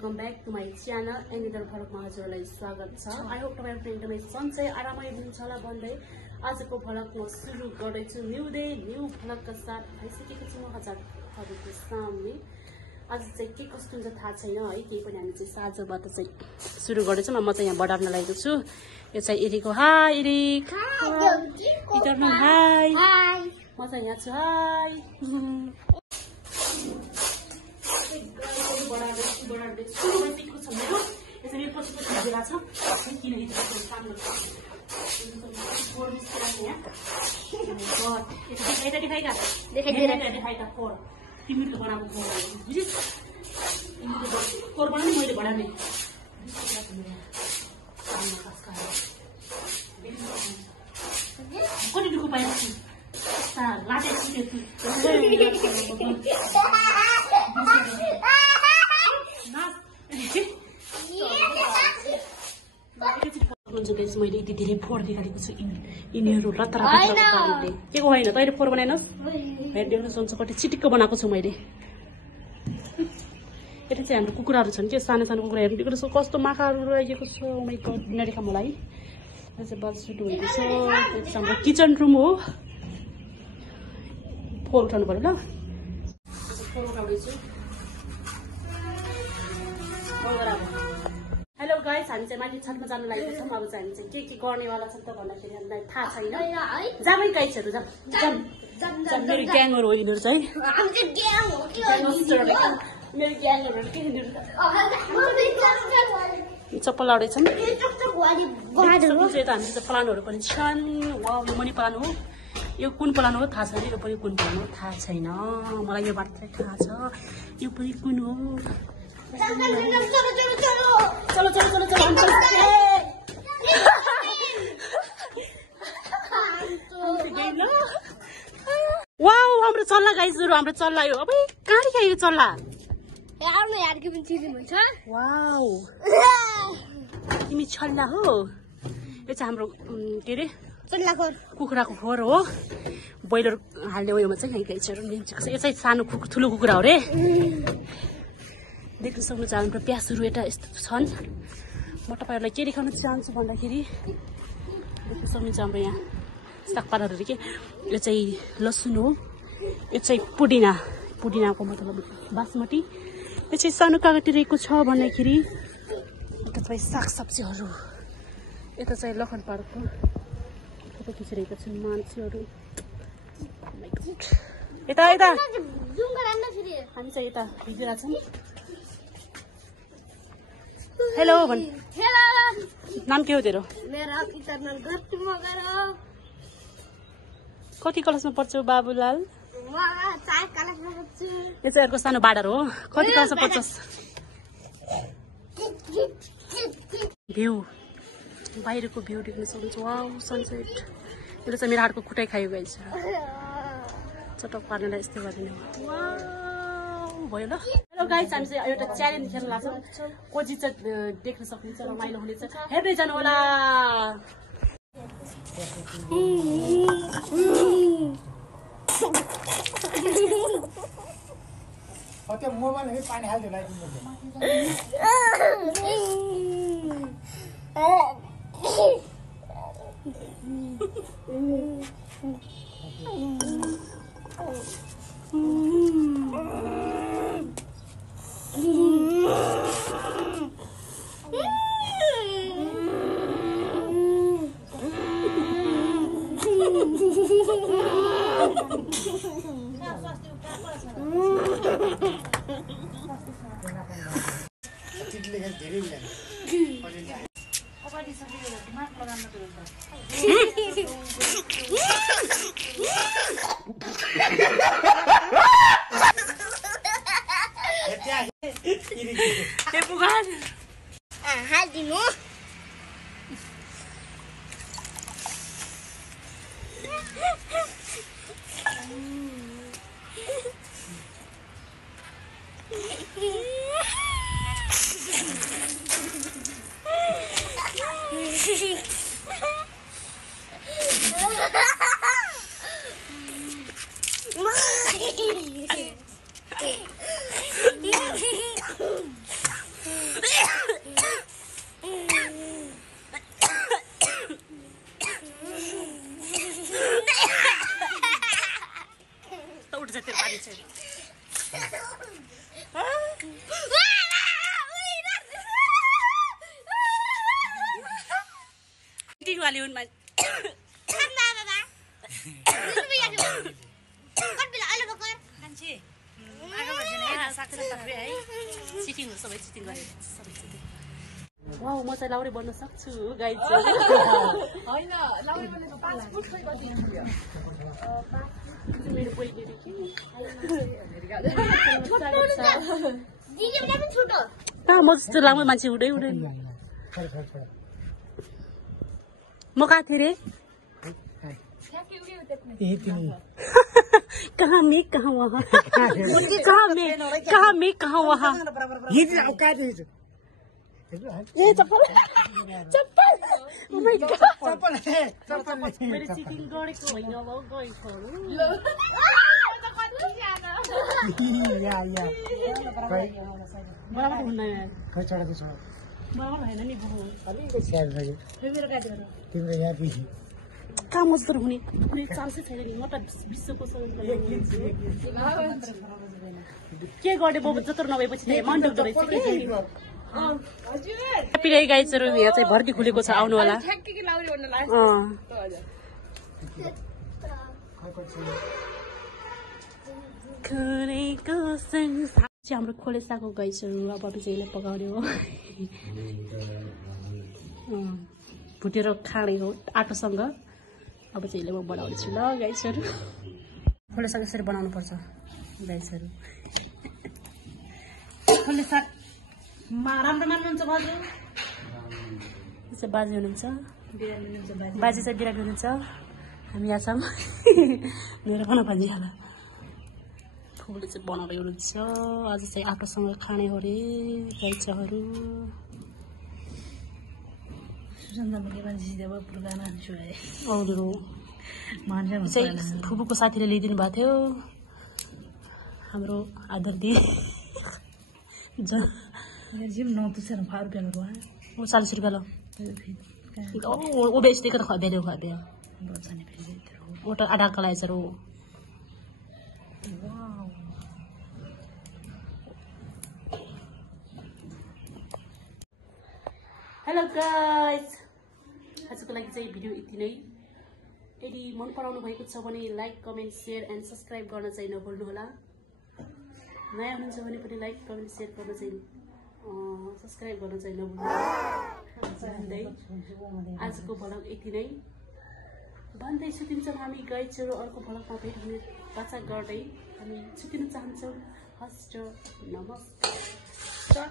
Welcome back to my channel another भ्लगमा हजुरलाई स्वागत छ। आई होप तपाईहरु एकदमै सन्चै आरामै हुनुहुन्छ होला भन्दै आजको भ्लग म सुरु गर्दैछु। न्यू डे न्यू भ्लगका साथ आइसकेको छु म हजुरहरुको सामने। आज चाहिँ के कस्तो हुन्छ थाहा छैन है, केही पनि हामी चाहिँ साँझबाट चाहिँ सुरु गर्दैछौँ। म चाहिँ यहाँ बढार्न लागेको छु। यो चाहिँ इरिको हाई इरिक, इटर्नल हाई, म चाहिँ यहाँ छु हाई। मैले यति धेरै फोहोर देखाएको छु। यिनीहरू रतरातले के को होइन तैँले फोहोर बनाएनस् हेर्नु सन्चोपट्टि चिटिक्क बनाएको छु मैले। यता चाहिँ हाम्रो कुकुराहरू छन् कि सानो सानो कुकुरा हेर्नु कस्तो माखाहरू रहेको छ। नदेखा मलाई यो चाहिँ बलसुट भएको छ। यो चाहिँ हाम्रो किचन रुम हो। फोहोर उठाउनु पर्यो ल। फोहोर उठाउँदैछु। हेलो गाइस, हामी चाहिँ माथि छतमा जानु लागेको छौँ। अब चाहिँ हामी चाहिँ के गर्नेवाला छ त भन्दाखेरि हामीलाई थाहा छैन। जामै गाइसहरू मेरो ग्याङहरू हो यिनीहरू चाहिँ। मेरो ग्याङहरू के चप्पल लाउँदैछन्। यता हामी प्लानहरू पनि छन्। वा यो मनी प्लान हो। यो कुन प्लान हो थाहा छैन। यो पनि कुन प्लान हो थाहा छैन। मलाई यो बात थाहा छ। यो पनि कुन हो। चलो चलो चलो चलो वाउ हाम्रो चल्ला गाइजहरु, हाम्रो चल्ला यो। अब कहाँ देखायो चल्ला यार? न यार के पनि चिज हुन्छ। वाउ तिमी चल्ला हो। यो चाहिँ हाम्रो के रे चल्लाको कुखुराको खोर हो। ब्रोइलर हाल्ने उयोमा चाहिँ यहाँ गाइजहरु लिन्छ। यो चाहिँ सानो ठुलो कुखुरा हो रे। देख्न सक्नुहुन्छ हाम्रो प्याजहरू यता यस्तो छन्। म तपाईहरुलाई के देखाउन चाहन्छु भन्दाखेरि देख्न सक्नुहुन्छ हाम्रो यहाँ सागपातहरू के। यो चाहिँ लसुन हो। यो चाहिँ पुदिनाको मतलब बासमती। यो चाहिँ सानो कागती रहेको छ भन्दाखेरि यता चाहिँ सागसब्जीहरू। यता चाहिँ लखनपाडको फोटो खिचिरहेको छन् मान्छेहरू। यता यता हामी चाहिँ यता भिडियो छौँ। हेलो भन्। नाम के हो तेरो? मेरो इटर्नल गट्टु मगर। कति क्लासमा पढ्छौ बाबुलाल? म 4 क्लासमा पढ्छु। यो चाहिँ अर्को सानो बाडर हो। कति क्लासमा पढ्छस्? भ्यू बाहिरको भ्यू देख्न सक्नुहुन्छ। Wow sunset. यो चाहिँ मेरो हातको खुट्टाइ खायो गाइस। चटक पार्नलाई यस्तो गरिदिनु भयो ल। हेलो गाइस, हामी चाहिँ एउटा च्यालेन्ज खेल्न लाग्छौँ। को जित्छ देख्न सक्नुहुन्छ। रमाइलो हुनेछ, हेर्दै जानु होला। मोबाइल पानी हाल्दै हालिदिनु। सिटिङ वाली हुन् सिटिङ हो सबै सिटिङ गरे सबै सिटिङ वाउ म चाहिँ लाउरे बन्न सक्छु गाइज होइन लाउरे बनेको 5 फुट खै कति थियो मेरो पहिलो कहाँ म जस्तो लामो मान्छे हुँदै हुँदैन म कहाँ थिएँ रे कहाँ में कहाँ वहाँ कहाँ में कहाँ वहाँ ये चप्पल चप्पल मैले चिटिङ गरेको होइन अब गएको बराबर हुन्न बराबर होइन नि कहाँ मजदुर हुने कुनै चान्सै छैन नि म त विश्वको के गर्ने बाबु जत्रो नभएपछि मन दुख्दो रहेछ कि गाइजहरू यहाँ चाहिँ भर्ती खुलेको छ आउनु होला हाम्रो खोलेसाको गाइजहरू अब विजयले पकाउने हो भुटेर खाने हो आटोसँग अब चाहिँ म बनाउँछु ल गाइसहरू खोले साग यसरी बनाउनु पर्छ गाइसहरू खोले सागमा राम्रो मान्नुहुन्छ बाजु यसो बाजे हुनुहुन्छ बाजे चाहिँ बिरामी हुनुहुन्छ हामी यहाँ छौँ मेरो खाना भनिहाल्छ खोले चाहिँ बनाउँदै हुनुहुन्छ आज चाहिँ आटोसँग खाने हो रे गाइसहरू फुपूको साथीले ल्याइदिनु भएको थियो हाम्रो आदर दी 40 रुपियाँ लो वो बेचते का खा दे वो तो आधा कलाई सर वो हेलो गाइस आजको लागि चाहिँ भिडियो यति नै यदि मन पराउनु भएको छ भने like comment share and subscribe गर्न चाहिँ नभुल्नु होला नयाँ हुनुहुन्छ भने पनि लाइक कमेन्ट शेयर गर्न चाहिँ सब्स्क्राइब गर्न चाहिँ नभुल्नु भन्दै आजको भ्लग यति नै भन्दै छुट्टिन्छौँ हामी गाइजहरू अर्को भ्लगमा भेट हुने बाचा गर्दै हामी छुट्टिन चाहन्छौँ हस्त नमस्कार